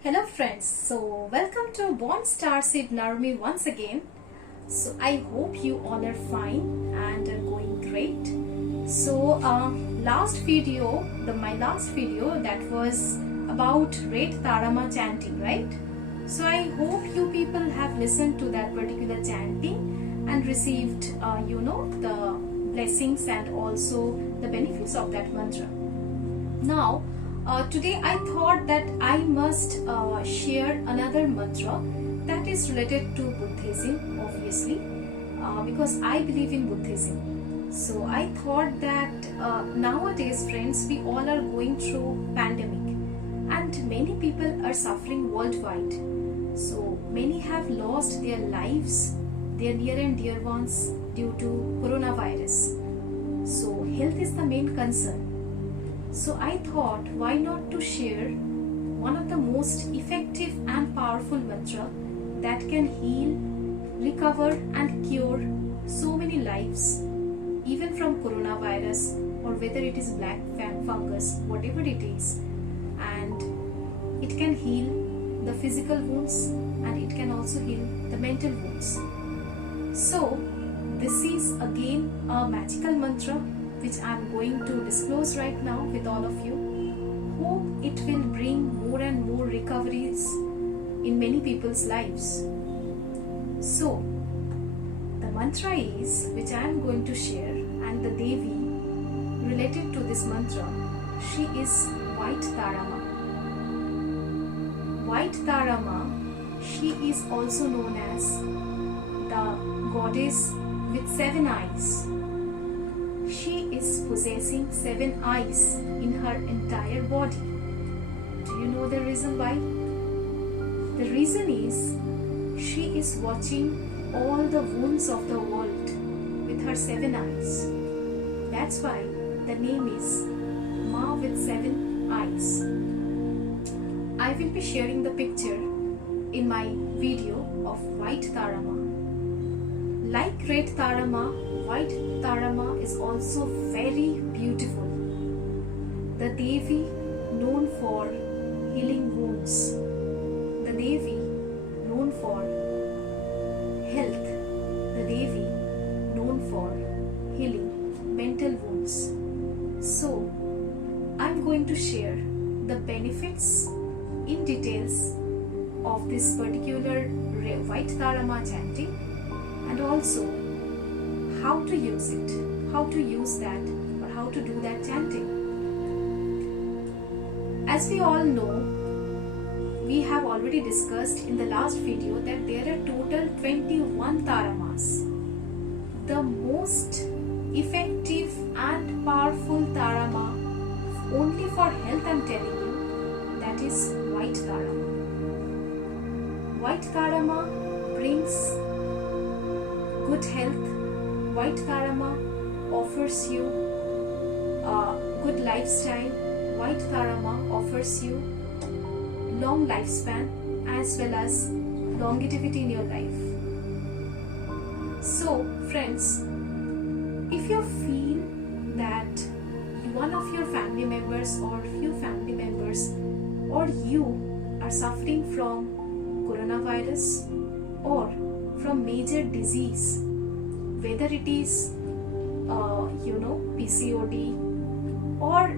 Hello friends, so welcome to Born Starseed Narumi once again. So I hope you all are fine and are going great. So my last video that was about Red Tarama chanting, right? So I hope you people have listened to that particular chanting and received, the blessings and also the benefits of that mantra. Now, today I thought that I must share another mantra that is related to Buddhism, obviously, because I believe in Buddhism. So I thought that nowadays, friends, we all are going through pandemic, and many people are suffering worldwide. So many have lost their lives, their near and dear ones due to coronavirus. So health is the main concern. So I thought, why not to share one of the most effective and powerful mantra that can heal, recover and cure so many lives, even from coronavirus or whether it is black fungus, whatever it is. And it can heal the physical wounds and it can also heal the mental wounds. So this is again a magical mantra which I am going to disclose right now with all of you. Hope it will bring more and more recoveries in many people's lives. So, the mantra is, which I am going to share, and the Devi related to this mantra, she is White Tarama. White Tarama, she is also known as the goddess with 7 eyes. She is possessing 7 eyes in her entire body. Do you know the reason why? The reason is she is watching all the wounds of the world with her 7 eyes. That's why the name is Ma with 7 eyes. I will be sharing the picture in my video of White Tarama. Like Red Tarama, White Tarama is also very beautiful. The Devi known for healing wounds. The Devi known for health. The Devi known for healing mental wounds. So, I'm going to share the benefits in details of this particular White Tarama chanting and also how to use it, how to use that or how to do that chanting. As we all know, we have already discussed in the last video that there are total 21 Taramas. The most effective and powerful Tarama only for health, I'm telling you, that is White Tarama. White Tarama brings good health. White Tarama offers you a good lifestyle. White Tarama offers you long lifespan as well as longevity in your life. So friends, if you feel that one of your family members or few family members or you are suffering from coronavirus or from major disease, whether it is PCOD or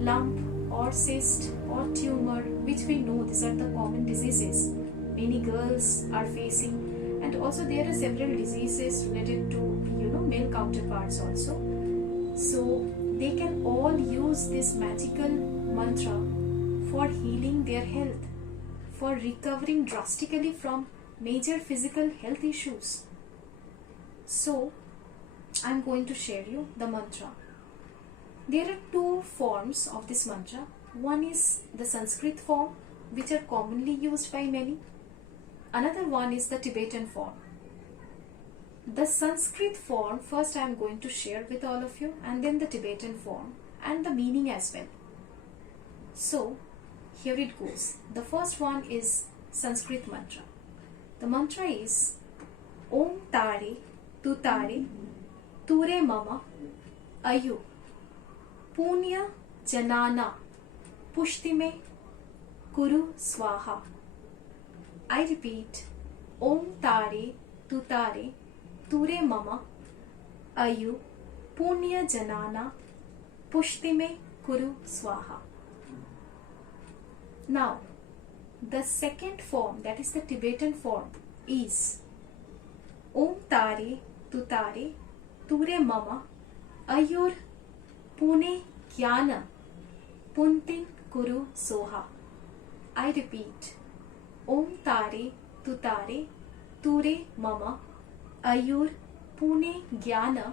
lump or cyst or tumor, which we know these are the common diseases many girls are facing, and also there are several diseases related to male counterparts also. So they can all use this magical mantra for healing their health, for recovering drastically from major physical health issues. So, I'm going to share you the mantra. There are 2 forms of this mantra. One is the Sanskrit form, which are commonly used by many. Another one is the Tibetan form. The Sanskrit form, first I am going to share with all of you, and then the Tibetan form and the meaning as well. So, here it goes. The first one is Sanskrit mantra. The mantra is Om Tare Tutare Ture Mama Ayu Punya Janana Pushtime Kuru Swaha. I repeat, Om Tare Tutare Ture Mama Ayu Punya Janana Pushtime Kuru Swaha. Now, the second form, that is the Tibetan form, is Om Tare Tutare Ture Mama Ayur Pune Jnana Puntin Kuru Soha. I repeat, Om Tare Tutare Ture Mama Ayur Pune Jnana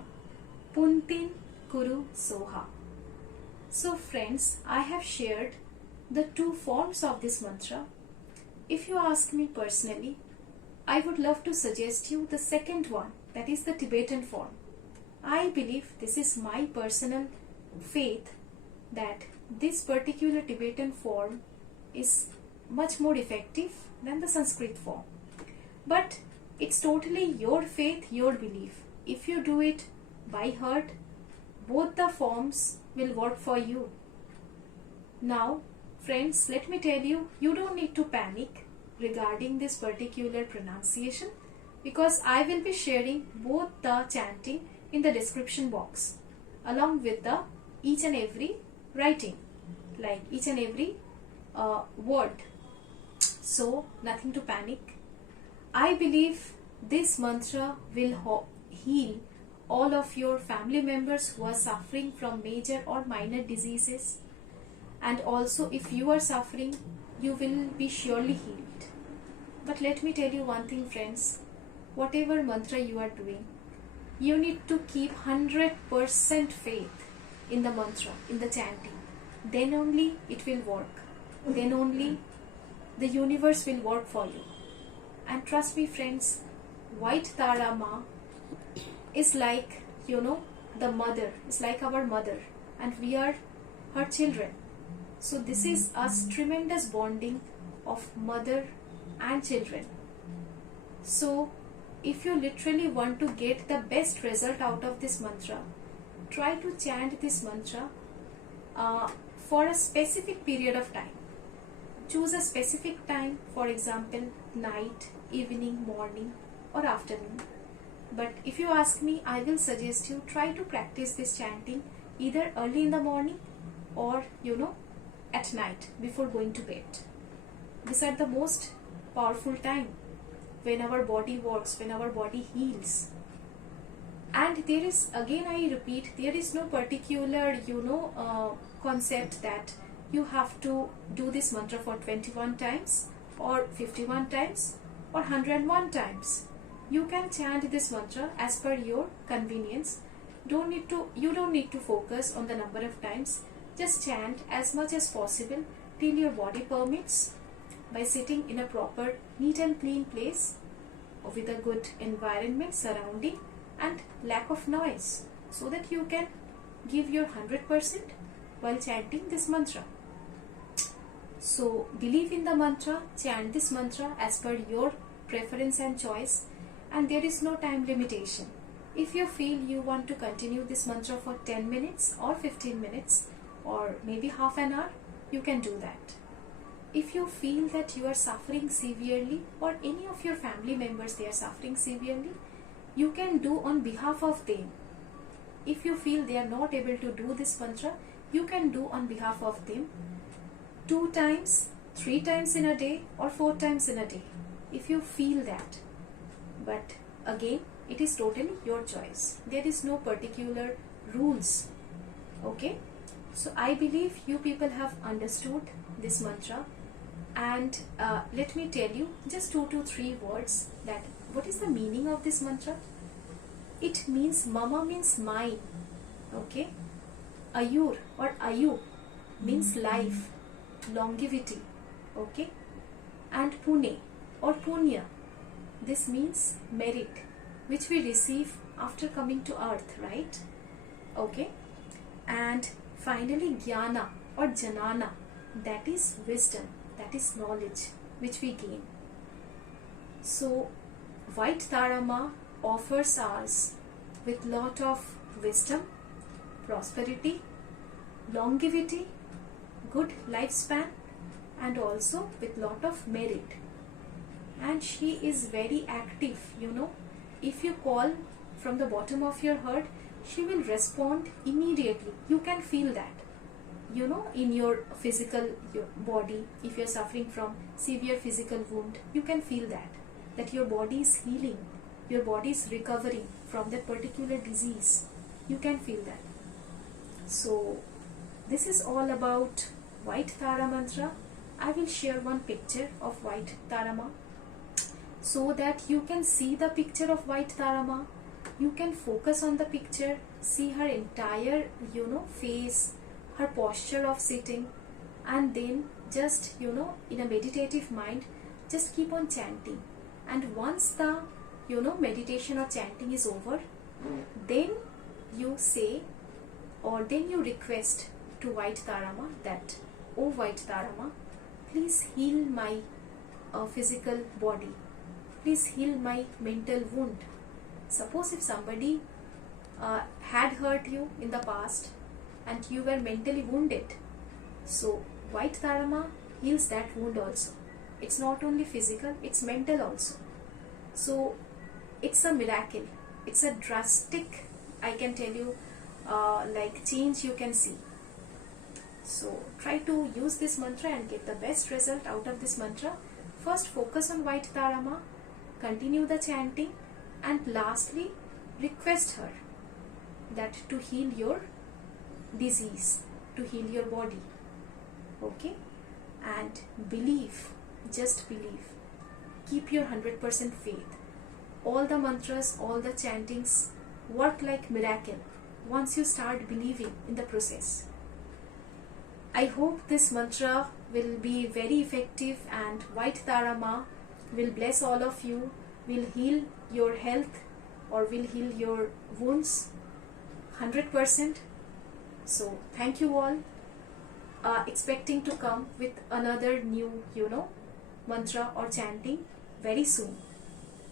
Puntin Kuru Soha. So friends, I have shared the two forms of this mantra. If you ask me personally, I would love to suggest you the second one, that is the Tibetan form. I believe, this is my personal faith, that this particular Tibetan form is much more effective than the Sanskrit form. But it's totally your faith, your belief. If you do it by heart, both the forms will work for you. Now, friends, let me tell you, you don't need to panic regarding this particular pronunciation, because I will be sharing both the chanting in the description box along with the each and every writing, like each and every word. So nothing to panic. I believe this mantra will heal all of your family members who are suffering from major or minor diseases, and also if you are suffering, you will be surely healed. But let me tell you one thing, friends, whatever mantra you are doing, you need to keep 100% faith in the mantra, in the chanting. Then only it will work. Then only the universe will work for you. And trust me, friends, White Tara Ma is like, the mother, is like our mother, and we are her children. So this is a tremendous bonding of mother and children. So if you literally want to get the best result out of this mantra, try to chant this mantra for a specific period of time. Choose a specific time, for example, night, evening, morning, or afternoon. But if you ask me, I will suggest you try to practice this chanting either early in the morning or, at night before going to bed. These are the most powerful time when our body works, when our body heals. And there is, again I repeat, there is no particular, concept that you have to do this mantra for 21 times or 51 times or 101 times. You can chant this mantra as per your convenience. You don't need to focus on the number of times. Just chant as much as possible till your body permits, by sitting in a proper neat and clean place with a good environment surrounding and lack of noise, so that you can give your 100% while chanting this mantra. So believe in the mantra, chant this mantra as per your preference and choice, and there is no time limitation. If you feel you want to continue this mantra for 10 minutes or 15 minutes or maybe half an hour, you can do that. If you feel that you are suffering severely, or any of your family members, they are suffering severely, you can do on behalf of them. If you feel they are not able to do this mantra, you can do on behalf of them 2 times, 3 times in a day, or 4 times in a day, if you feel that. But again, it is totally your choice. There is no particular rules. Okay? So I believe you people have understood this mantra. And let me tell you just 2 to 3 words that what is the meaning of this mantra. It means, mama means mine, okay, ayur or ayu means life, longevity, okay, and pune or punya, this means merit which we receive after coming to earth, right? Okay. And finally jnana or janana, that is wisdom, that is knowledge which we gain. So White Tara Ma offers us with lot of wisdom, prosperity, longevity, good lifespan, and also with lot of merit. And she is very active, you know. If you call from the bottom of your heart, she will respond immediately. You can feel that, you know, in your physical body. If you're suffering from severe physical wound, you can feel that your body is healing, your body is recovering from that particular disease. You can feel that. So this is all about White Tara mantra. I will share one picture of White Tara Ma, so that you can see the picture of White Tara Ma. You can focus on the picture, see her entire, you know, face, her posture of sitting, and then just, you know, in a meditative mind, just keep on chanting. And once the, you know, meditation or chanting is over, then you say, or then you request to White Tara Ma that, oh White Tara Ma, please heal my physical body, please heal my mental wound. Suppose if somebody had hurt you in the past and you were mentally wounded, so White Tara Ma heals that wound also. It's not only physical, it's mental also. So it's a miracle, it's a drastic, I can tell you, like change you can see. So try to use this mantra and get the best result out of this mantra. First focus on White Tara Ma, continue the chanting, and lastly request her that to heal your disease, to heal your body. Okay? And believe, just believe. Keep your 100% faith. All the mantras, all the chantings work like miracle once you start believing in the process. I hope this mantra will be very effective, and White Tara Ma will bless all of you, will heal your health or will heal your wounds 100%. So thank you all. Expecting to come with another new, you know, mantra or chanting very soon.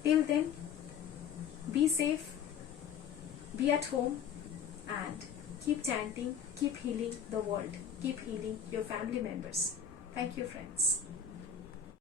Till then, be safe, be at home, and keep chanting, keep healing the world, keep healing your family members. Thank you, friends.